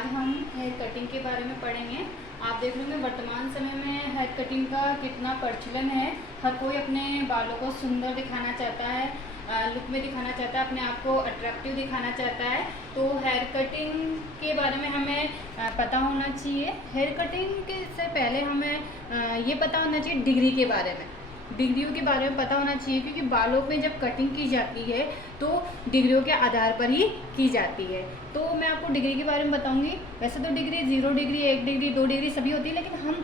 आज हम hair cutting के बारे में पढ़ेंगे। आप देख लेंगे वर्तमान समय में हेयर कटिंग का कितना प्रचलन है। हर कोई अपने बालों को सुंदर दिखाना चाहता है, लुक में दिखाना चाहता है, अपने आप को अट्रैक्टिव दिखाना चाहता है। तो हेयर कटिंग के बारे में हमें पता होना चाहिए। हेयर कटिंग के से पहले हमें ये पता होना चाहिए डिग्री के बारे में, डिग्रियों के बारे में पता होना चाहिए, क्योंकि बालों में जब कटिंग की जाती है तो डिग्रियों के आधार पर ही की जाती है। तो मैं आपको डिग्री के बारे में बताऊंगी। वैसे तो डिग्री 0 डिग्री, 1 डिग्री, 2 डिग्री सभी होती है, लेकिन हम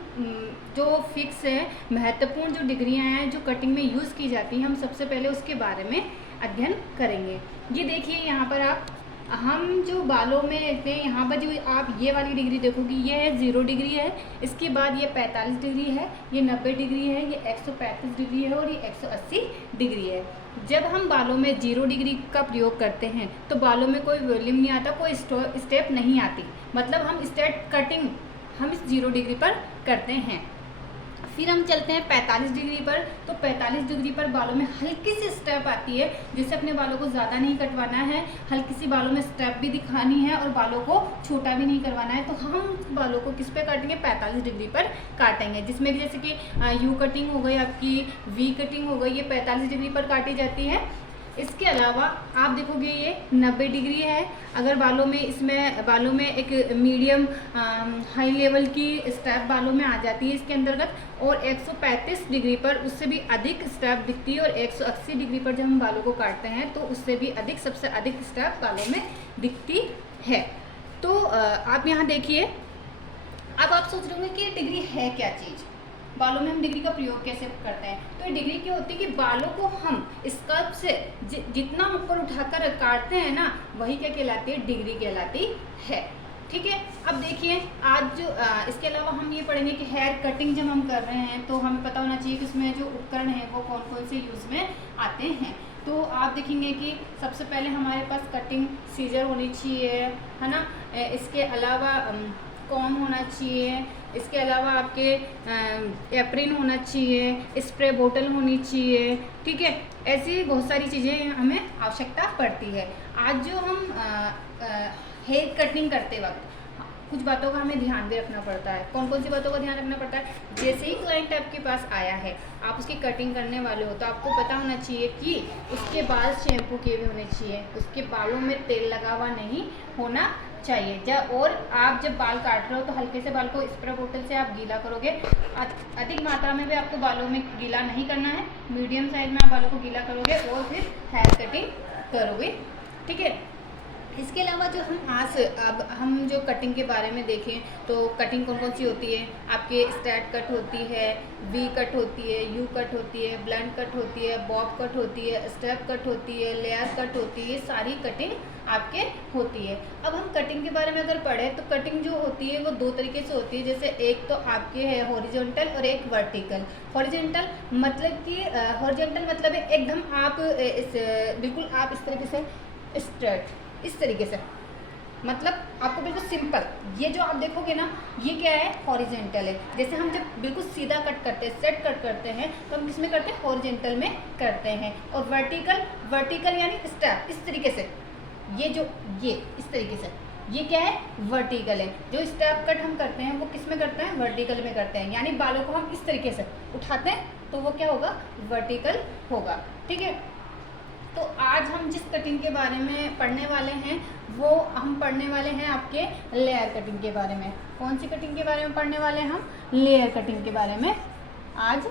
जो फिक्स है, महत्वपूर्ण जो डिग्रियां हैं जो कटिंग में यूज़ की जाती हैं, हम सबसे पहले उसके बारे में अध्ययन करेंगे। ये देखिए यहाँ पर हम जो बालों में रहते हैं, यहाँ पर जो आप ये वाली डिग्री देखोगी, ये है 0 डिग्री है। इसके बाद ये 45 डिग्री है, ये 90 डिग्री है, ये 135 डिग्री है और ये 180 डिग्री है। जब हम बालों में 0 डिग्री का प्रयोग करते हैं तो बालों में कोई वॉल्यूम नहीं आता, कोई स्टेप नहीं आती, मतलब हम स्टेप कटिंग हम इस 0 डिग्री पर करते हैं। फिर हम चलते हैं 45 डिग्री पर। तो 45 डिग्री पर बालों में हल्की सी स्टेप आती है, जिससे अपने बालों को ज़्यादा नहीं कटवाना है, हल्की सी बालों में स्टेप भी दिखानी है और बालों को छोटा भी नहीं करवाना है। तो हम बालों को किस पे काटेंगे? 45 डिग्री पर काटेंगे, जिसमें कि जैसे कि यू कटिंग हो गई, आपकी वी कटिंग हो गई, ये 45 डिग्री पर काटी जाती है। इसके अलावा आप देखोगे ये 90 डिग्री है। अगर बालों में एक मीडियम हाई लेवल की स्टेप बालों में आ जाती है इसके अंतर्गत, और 135 डिग्री पर उससे भी अधिक स्टेप दिखती है, और 180 डिग्री पर जब हम बालों को काटते हैं तो उससे भी अधिक, सबसे अधिक स्टेप बालों में दिखती है। तो आप यहाँ देखिए, अब आप सोच रहे होंगे कि डिग्री है क्या चीज़, बालों में हम डिग्री का प्रयोग कैसे करते हैं। तो ये डिग्री क्या होती है कि बालों को हम स्कल्प से जितना ऊपर उठाकर काटते हैं ना, वही क्या कहलाती है? डिग्री कहलाती है। ठीक है। अब देखिए, आज जो इसके अलावा हम ये पढ़ेंगे कि हेयर कटिंग जब हम कर रहे हैं तो हमें पता होना चाहिए कि उसमें जो उपकरण है वो कौन कौन से यूज़ में आते हैं। तो आप देखेंगे कि सबसे पहले हमारे पास कटिंग सीजर होनी चाहिए, है ना। इसके अलावा कॉम होना चाहिए, इसके अलावा आपके एप्रिन होना चाहिए, स्प्रे बोतल होनी चाहिए। ठीक है, ऐसी बहुत सारी चीज़ें हमें आवश्यकता पड़ती है। आज जो हम हेयर कटिंग करते वक्त कुछ बातों का हमें ध्यान भी रखना पड़ता है। कौन कौन सी बातों का ध्यान रखना पड़ता है? जैसे ही क्लाइंट आपके पास आया है, आप उसकी कटिंग करने वाले हो, तो आपको पता होना चाहिए कि उसके बाल शैम्पू किए हुए होने चाहिए, उसके बालों में तेल लगा हुआ नहीं होना चाहिए। और आप जब बाल काट रहे हो तो हल्के से बाल को स्प्रे बोतल से आप गीला करोगे। अधिक मात्रा में भी आपको बालों में गीला नहीं करना है, मीडियम साइज में आप बालों को गीला करोगे और फिर हेयर कटिंग करोगे। ठीक है। इसके अलावा जो अब हम जो कटिंग के बारे में देखें तो कटिंग कौन कौन सी होती है? आपके स्ट्रेट कट होती है, वी कट होती है, यू कट होती है, ब्लंट कट होती है, बॉब कट होती है, स्टेप कट होती है, लेयर कट होती है, सारी कटिंग आपके होती है। अब हम कटिंग के बारे में अगर पढ़ें तो कटिंग जो होती है वो 2 तरीके से होती है। जैसे एक तो आपके है हॉरिजॉन्टल और एक वर्टिकल। हॉरिजॉन्टल मतलब है एकदम आप बिल्कुल आप इस तरीके से स्ट्रेट, इस तरीके से, मतलब आपको बिल्कुल सिंपल। ये जो आप देखोगे ना, ये क्या है? हॉरिजॉन्टल है। जैसे हम जब बिल्कुल सीधा कट करते हैं, सेट कट करते हैं, तो हम किसमें करते हैं? हॉरिजॉन्टल में करते हैं। और वर्टिकल यानी स्टेप, इस तरीके से, ये इस तरीके से, ये क्या है? वर्टिकल है। जो स्टेप कट हम करते हैं वो किस में करते हैं? वर्टिकल में करते हैं। यानी बालों को हम इस तरीके से उठाते हैं तो वो क्या होगा? वर्टिकल होगा। ठीक है। तो आज हम जिस कटिंग के बारे में पढ़ने वाले हैं वो हम पढ़ने वाले हैं आपके लेयर कटिंग के बारे में। कौन सी कटिंग के बारे में पढ़ने वाले हैं हम? लेयर कटिंग के बारे में आज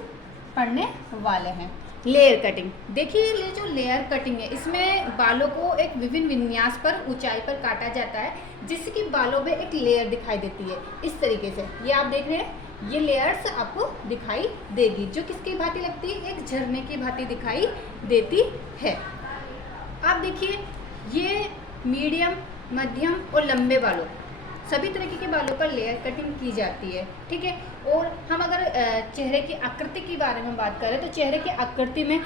पढ़ने वाले हैं। लेयर कटिंग, देखिए ये जो लेयर कटिंग है, इसमें बालों को एक विभिन्न विन्यास पर, ऊंचाई पर काटा जाता है, जिससे कि बालों में एक लेयर दिखाई देती है। इस तरीके से ये आप देख रहे हैं, ये लेयर्स आपको दिखाई देगी, जो किसकी भांति लगती है? एक झरने की भांति दिखाई देती है। आप देखिए, ये मीडियम, मध्यम और लंबे बालों, सभी तरीके के बालों पर लेयर कटिंग की जाती है। ठीक है। और हम अगर चेहरे की आकृति के बारे में बात करें तो चेहरे की आकृति में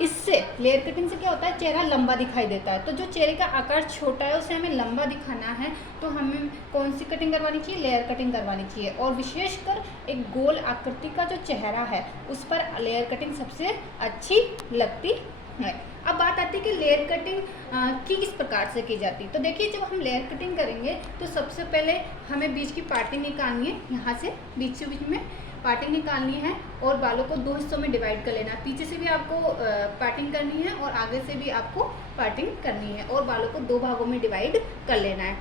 इससे लेयर कटिंग से क्या होता है? चेहरा लंबा दिखाई देता है। तो जो चेहरे का आकार छोटा है उसे हमें लंबा दिखाना है तो हमें कौन सी कटिंग करवानी चाहिए? लेयर कटिंग करवानी चाहिए। और विशेषकर एक गोल आकृति का जो चेहरा है उस पर लेयर कटिंग सबसे अच्छी लगती है। अब बात आती है कि लेयर कटिंग की किस प्रकार से की जाती है। तो देखिए, जब हम लेयर कटिंग करेंगे तो सबसे पहले हमें बीच की पार्टी निकालनी है। यहाँ से बीच से बीच में पार्टी निकालनी है और बालों को 2 हिस्सों में डिवाइड कर लेना है। पीछे से भी आपको पार्टिंग करनी है और आगे से भी आपको पार्टिंग करनी है और बालों को 2 भागों में डिवाइड कर लेना है।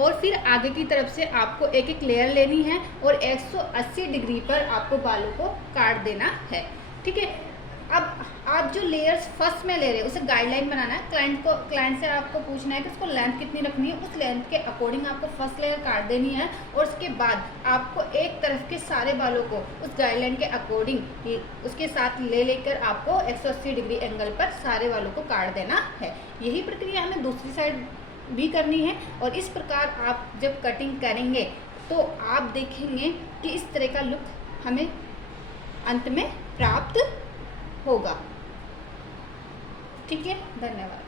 और फिर आगे की तरफ से आपको एक एक लेयर लेनी है और 180 डिग्री पर आपको बालों को काट देना है। ठीक है। अब आप जो लेयर्स फर्स्ट में ले रहे हैं उसे गाइडलाइन बनाना है। क्लाइंट से आपको पूछना है कि उसको लेंथ कितनी रखनी है, उस लेंथ के अकॉर्डिंग आपको फर्स्ट लेयर काट देनी है और उसके बाद आपको एक तरफ के सारे बालों को उस गाइडलाइन के अकॉर्डिंग उसके साथ ले लेकर आपको 180 डिग्री एंगल पर सारे बालों को काट देना है। यही प्रक्रिया हमें दूसरी साइड भी करनी है। और इस प्रकार आप जब कटिंग करेंगे तो आप देखेंगे कि इस तरह का लुक हमें अंत में प्राप्त होगा। ठीक है, धन्यवाद।